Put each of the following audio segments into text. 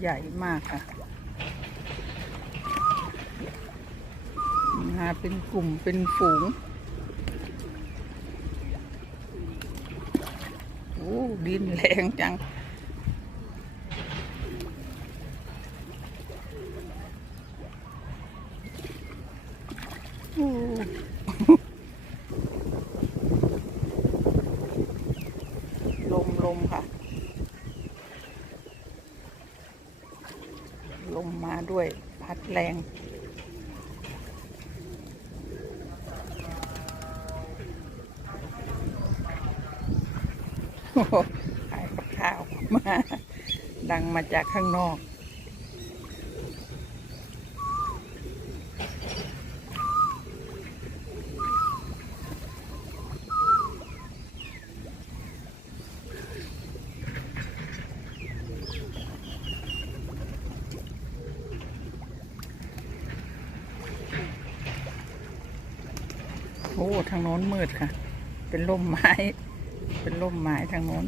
ใหญ่มากค่ะมาเป็นกลุ่มเป็นฝูง โอ้ ดินแรงจัง โอ้ ลมลมค่ะ ลมมา ด้วย พัดแรงโอ้ขายกับข้าวมา ดังมาจากข้างนอก โอ้ทางโน้นมืดค่ะ เป็นร่มไม้ เป็นร่มไม้ทางโน้น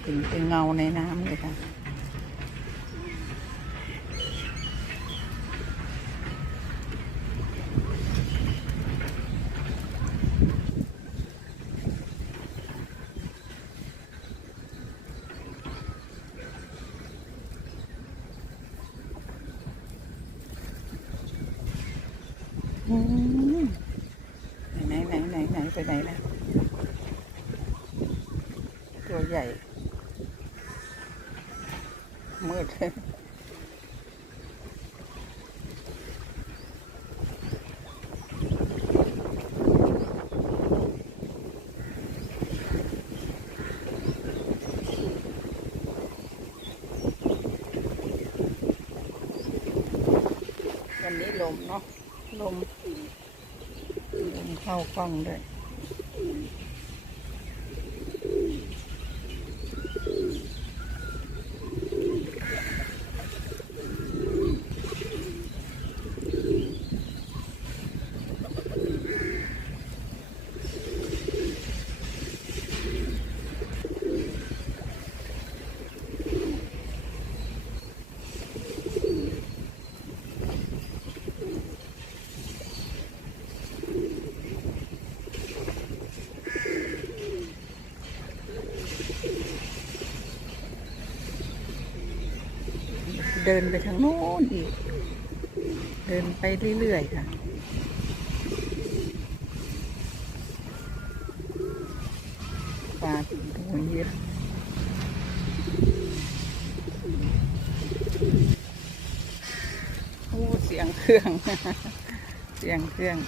เป็นเป็นเงาในน้ำเลยค่ะ นไหนไหนไหนไปไหนนะตัวใหญ่มืดเลยนี้ลมเนาะลม ล มเข้ เดินไปทางโน้นอีก เดินไปเรื่อยๆค่ะ ปลาตัวเยอะโอ้เสียงเครื่อง เสียงเครื่อง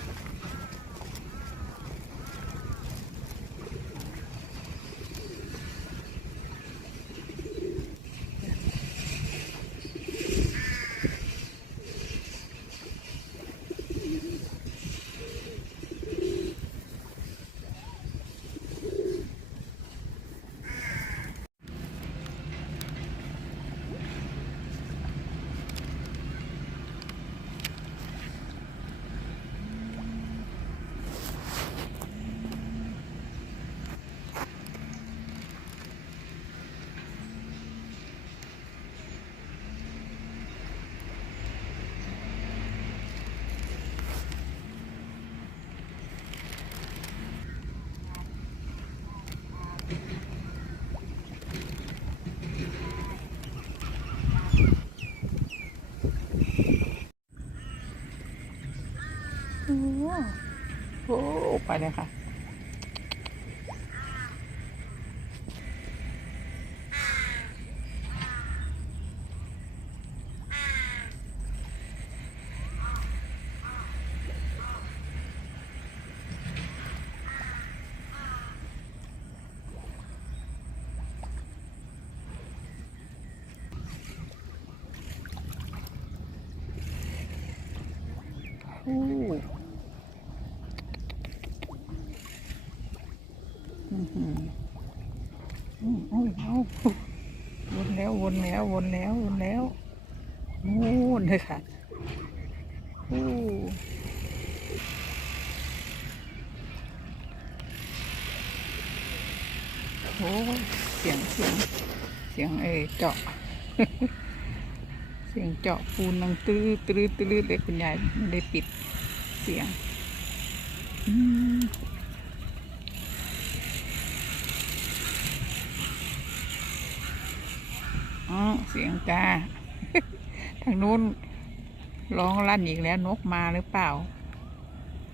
โอ้โห ไปเลยค่ะ เอาเอาวนแล้ววนแล้ววนแล้ววนแล้วนู่นเลยค่ะโอ้โอ้ยเสียงเสียงเสียงเออเจาะ เสียงเจาะปูนนังตื้อตื้อตื้อเลยคุณยายไม่ได้ปิดเสียง อืม อ๋อเสียงกาทางนู้นร้องลั่นอีกแล้วนกมาหรือเปล่า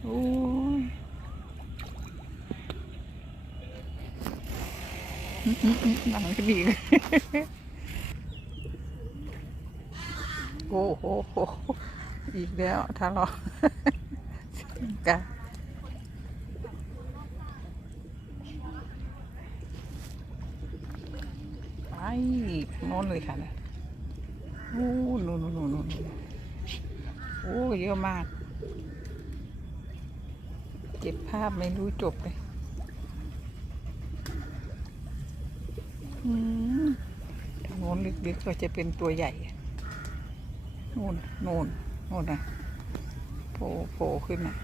โอ้ยหนังก็ดีโอ้โหโหอีกแล้วทะเลาะกันไป โน่นเลยค่ะนะโอ้นู่นนู่นนู่นนู่นโอ้เยอะมาก เก็บภาพไม่รู้จบเลยอืมทางโน้นลึกๆก็จะเป็นตัวใหญ่โน่นโน่นโน่นนะโผล่โผล่ขึ้นนะ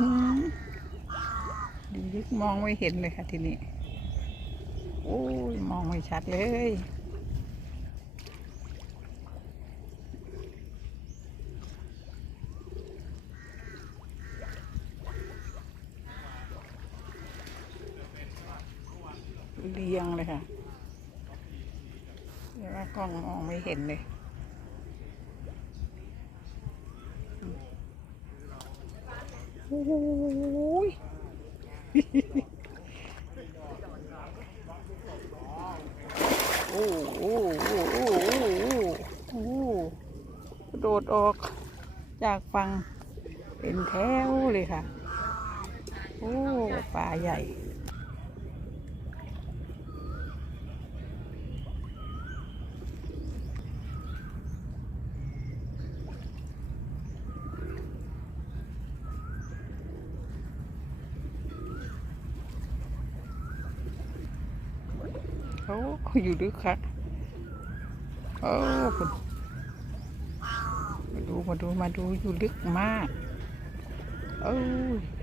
มลึกๆ มองไม่เห็นเลยค่ะทีนี้ โอ้ย มองไม่ชัดเลย เรียงเลยค่ะเดี๋ยวว่ากล้องมองไม่เห็นเลยโอ้ย โอ้โอ้โอ้โอ้โอ้โอ้กระโดดออกจากฟังเป็นแถวเลยค่ะ โอ้ ปลาใหญ่โอ้อยู่ลึกค่ะโอ้คุณมาดูมาดูมาดูอยู่ลึกมาก โอ้ย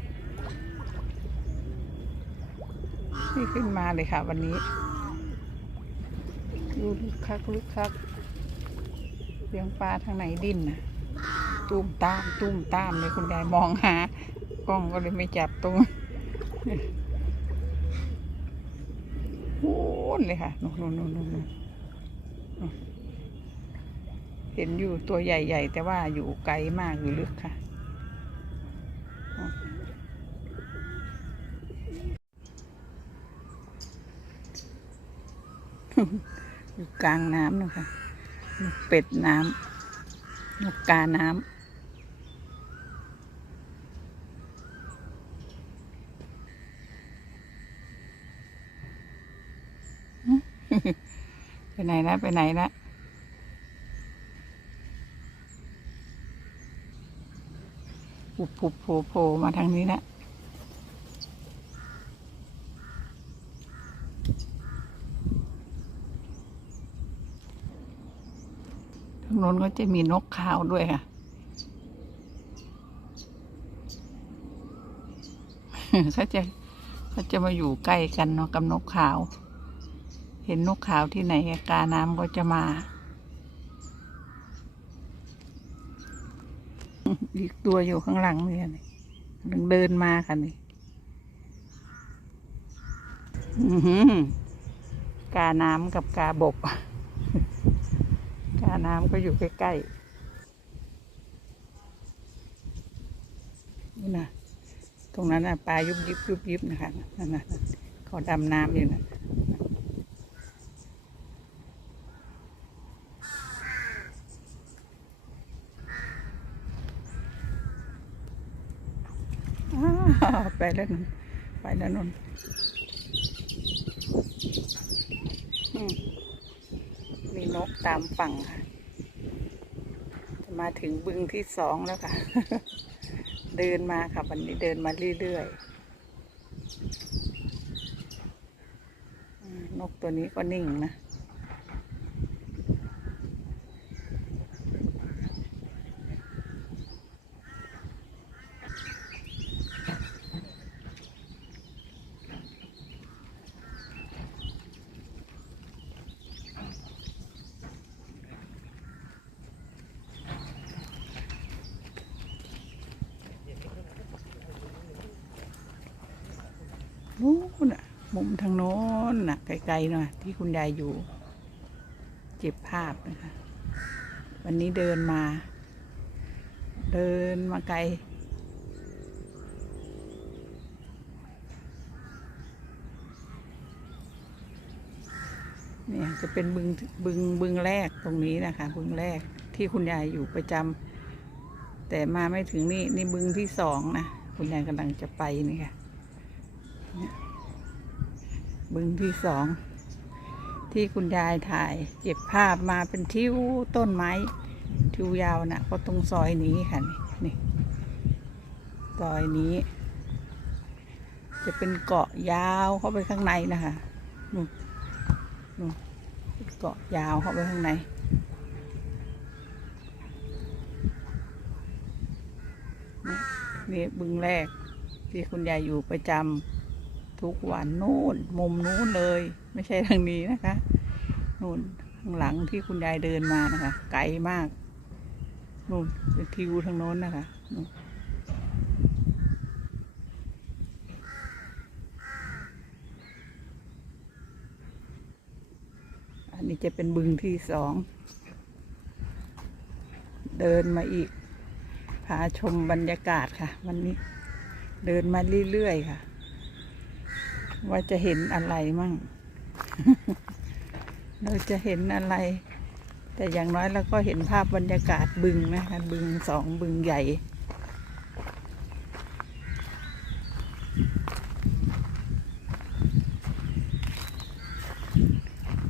นี่ขึ้นมาเลยค่ะ วันนี้ดูลึกคักลึกคักเลี้ยงปลาทางไหนดินนะตุ้มตามตุ้มตามเลยคุณยายมองหากล้องก็เลยไม่จับตรงโอ้นเลยค่ะนู่นนู่นนู่นนู่นนู่นเห็นอยู่ตัวใหญ่ ๆ แต่ว่าอยู่ไกลมากอยู่ลึกค่ะ อยู่กลางน้ำนะคะนกเป็ดน้ำนกกาน้ำไปไหนนะไปไหนนะปุบปุบโผล่โผล่มาทางนี้นะทางโน้นก็จะมีนกขาวด้วยค่ะ เขาจะเขาจะมาอยู่ใกล้กันเนาะกับนกขาว เห็นนกขาวที่ไหนกาน้ำก็จะมา อีกตัวอยู่ข้างหลังเนี่ยนึกเดินมาค่ะนี่อื้อหือกาน้ำกับกาบกาน้ำก็อยู่ใกล้ๆนี่นะตรงนั้นน่ะปลายุบยิบยุบยิบนะคะนั่นนะเขาดำน้ำอยู่นะไปแล้วนนไปแล้วนนอื มีนกตามฝั่งค่ะ จะมาถึงบึงที่สองแล้วค่ะ เดินมาค่ะ วันนี้เดินมาเรื่อยๆ นกตัวนี้ก็นิ่งนะ นู้นอะ มุมทางโน้นน่ะไกลๆหน่อยที่คุณยายอยู่เก็บภาพนะคะ วันนี้เดินมา เดินมาไกล เนี่ยจะเป็นบึงบึงบึงแรกตรงนี้นะคะ บึงแรกที่คุณยายอยู่ประจำแต่มาไม่ถึงนี่นี่บึงที่สองนะ คุณยายกำลังจะไปนี่ค่ะ บึงที่สอง ที่คุณยายถ่าย เก็บภาพมาเป็นทิวต้นไม้ ทิวยาวนะก็ตรงซอยนี้ค่ะนี่นี่ ซอยนี้ จะเป็นเกาะยาวเข้าไปข้างในนะคะนู่นนู่นเกาะยาวเข้าไปข้างในนี่นี่บึงแรกที่คุณยายอยู่ประจำ ทุกวันนู่นมุมนู้นเลย ไม่ใช่ทางนี้นะคะนู่นข้างหลังที่คุณยายเดินมานะคะ ไกลมากนู่นเป็นทิวทางโน้นนะคะนู่นอันนี้จะเป็นบึงที่สอง เดินมาอีกพาชมบรรยากาศค่ะ วันนี้ เดินมาเรื่อยๆค่ะ ว่าจะเห็นอะไรมั่ง เราจะเห็นอะไร แต่อย่างน้อยเราก็เห็นภาพบรรยากาศบึงนะคะบึงสองบึงใหญ่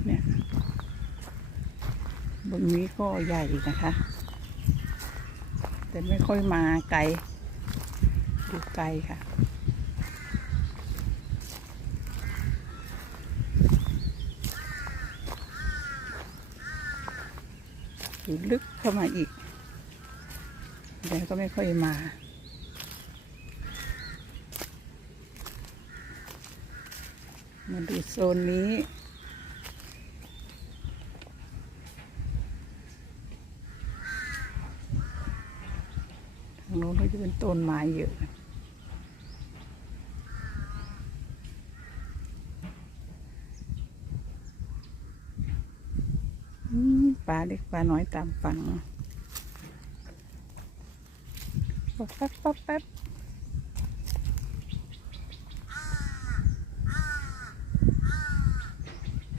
เนี่ยบึงนี้ก็ใหญ่นะคะ แต่ไม่ค่อยมาไกล ดูไกลค่ะ อยู่ลึกเข้ามาอีกแต่ก็ไม่ค่อยมามาดูโซนนี้ทางโน้นก็จะเป็นต้นไม้เยอะ อืม ปลาเล็กปลาน้อยตามฝั่งป๊บแป๊บป๊บแป๊บ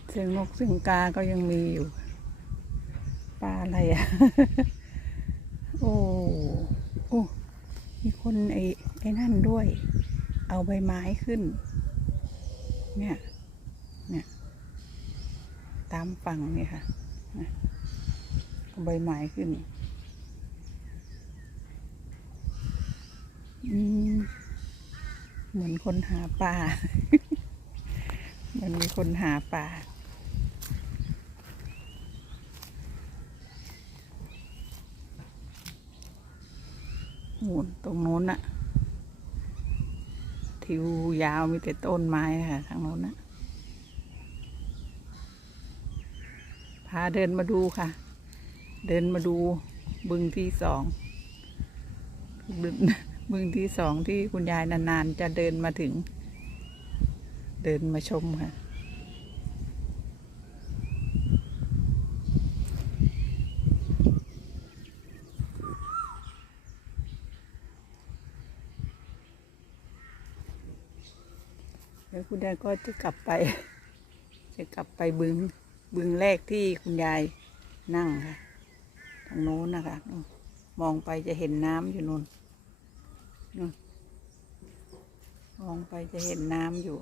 เสียงนกเสียงกาก็ยังมีอยู่ ปลาอะไรอะ โอ้โอ้มีคนไอ้ไอ้นั่นด้วย เอาใบไม้ขึ้น เนี่ย เนี่ย ตามฝั่งเนี่ยค่ะ ใบไม้ขึ้นอืเหมือนคนหาปลามันมีคนหาปลาโน่นตรงโน้นน่ะทิวยาวมีแต่ต้นไม้ค่ะทางโน้นน่ะพาเดินมาดูค่ะ เดินมาดูบึงที่สองบึงที่สองที่คุณยายนานๆ จะเดินมาถึง เดินมาชมค่ะ แล้วคุณยายก็จะกลับไป จะกลับไปบึง บึงแรกที่คุณยายนั่งค่ะ ทางโน้นนะคะมองไปจะเห็นน้ำอยู่นู่นนู่นมองไปจะเห็นน้ำอยู่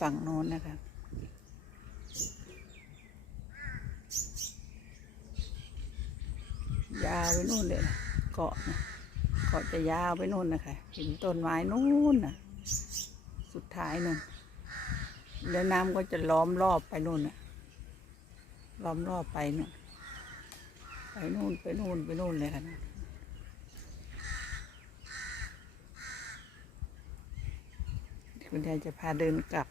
ฝั่งโน้นนะคะยาวไปนู่นเลยเกาะนะเกาะจะยาวไปนู่นนะคะเห็นต้นไม้นู่นนะสุดท้ายนู่นแล้วน้ำก็จะล้อมรอบไปนู่นน่ะล้อมรอบไปนู่น ไปนู่นไปนู่นไปนู่นเลยค่ะนคุณยายจะพาเดินกลับ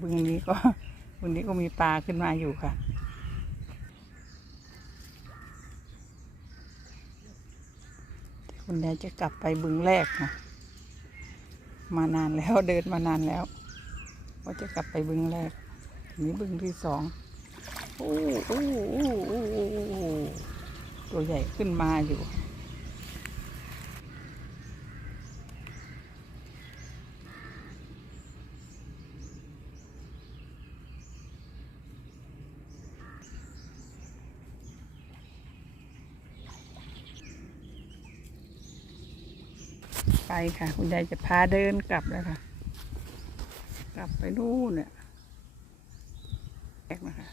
บึงนี้ก็บึงนี้ก็มีปลาขึ้นมาอยู่ค่ะคุณยายจะกลับไปบึงแรกนะมานานแล้วเดินมานานแล้วว่าจะกลับไปบึงแรกนนี้บึงที่สอง โอ้โอ้โอ้โอ้ตัวใหญ่ขึ้นมาอยู่ ไปค่ะ คุณยายจะพาเดินกลับแล้วค่ะ กลับไปนู่นเนี่ยแรกนะคะ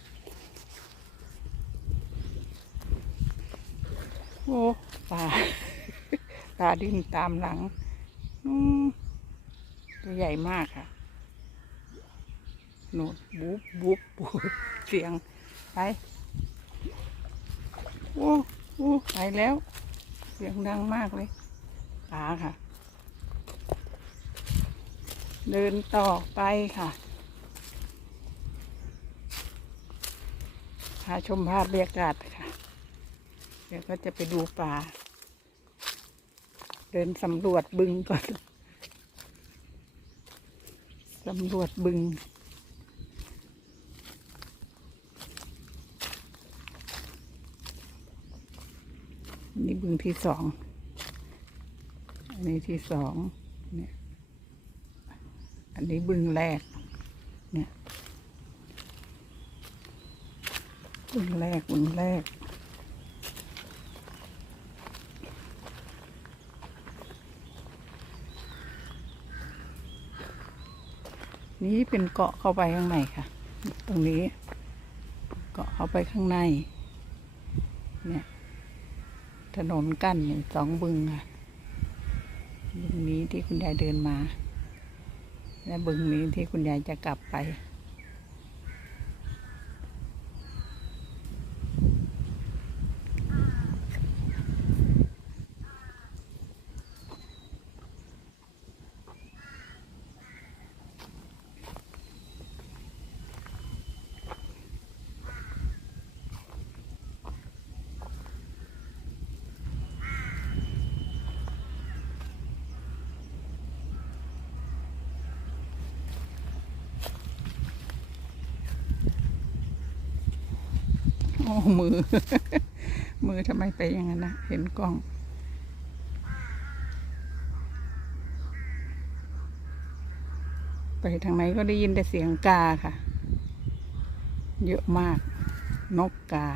โอ้ตา ตา ดินตามหลังตัวใหญ่มากค่ะโน่นบุ๊บบุ๊บบุ๊บเสียง ไปโอ้โอ้ไปแล้ว เสียงดังมากเลยตาค่ะ เดินต่อไปค่ะพาชมภาพบรรยากาศค่ะ เดี๋ยวก็จะไปดูป่า เดินสำรวจบึงก่อน สำรวจบึงอันนี้บึงที่สอง อันนี้ที่สอง เนี่ย อันนี้บึงแรก เนี่ย บึงแรกบึงแรก นี่เป็นเกาะเข้าไปข้างในค่ะ ตรงนี้ เกาะเข้าไปข้างใน เนี่ย ถนนกั้นสองบึงค่ะ บึงนี้ที่คุณยายเดินมา และบึงนี้ที่คุณยายจะกลับไป โอ้ มือ มือทำไมไปอย่างนั้นนะ เห็นกล้องไปทางไหนก็ได้ยินแต่เสียงกาค่ะ เยอะมาก นกกา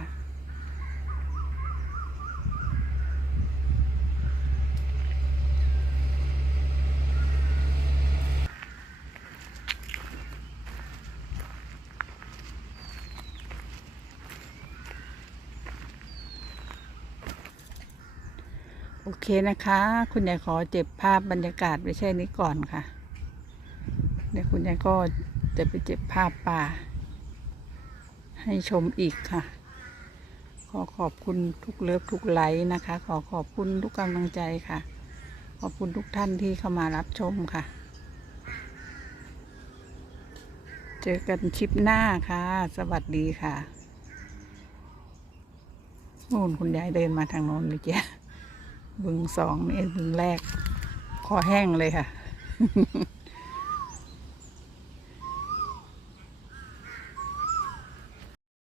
นะคะ คุณยายขอเจ็บภาพบรรยากาศไว้แค่นี้ก่อนค่ะ เดี๋ยวคุณยายก็จะไปเจ็บภาพป่า ให้ชมอีกค่ะ ขอขอบคุณทุกเลิฟทุกไลค์นะคะ ขอขอบคุณทุกกำลังใจค่ะ ขอบคุณทุกท่านที่เข้ามารับชมค่ะ เจอกันชิปหน้าค่ะ สวัสดีค่ะนู่นคุณยายเดินมาทางโน้นเลยจ้ บึงสองนี่บึงแรก คอแห้งเลยค่ะ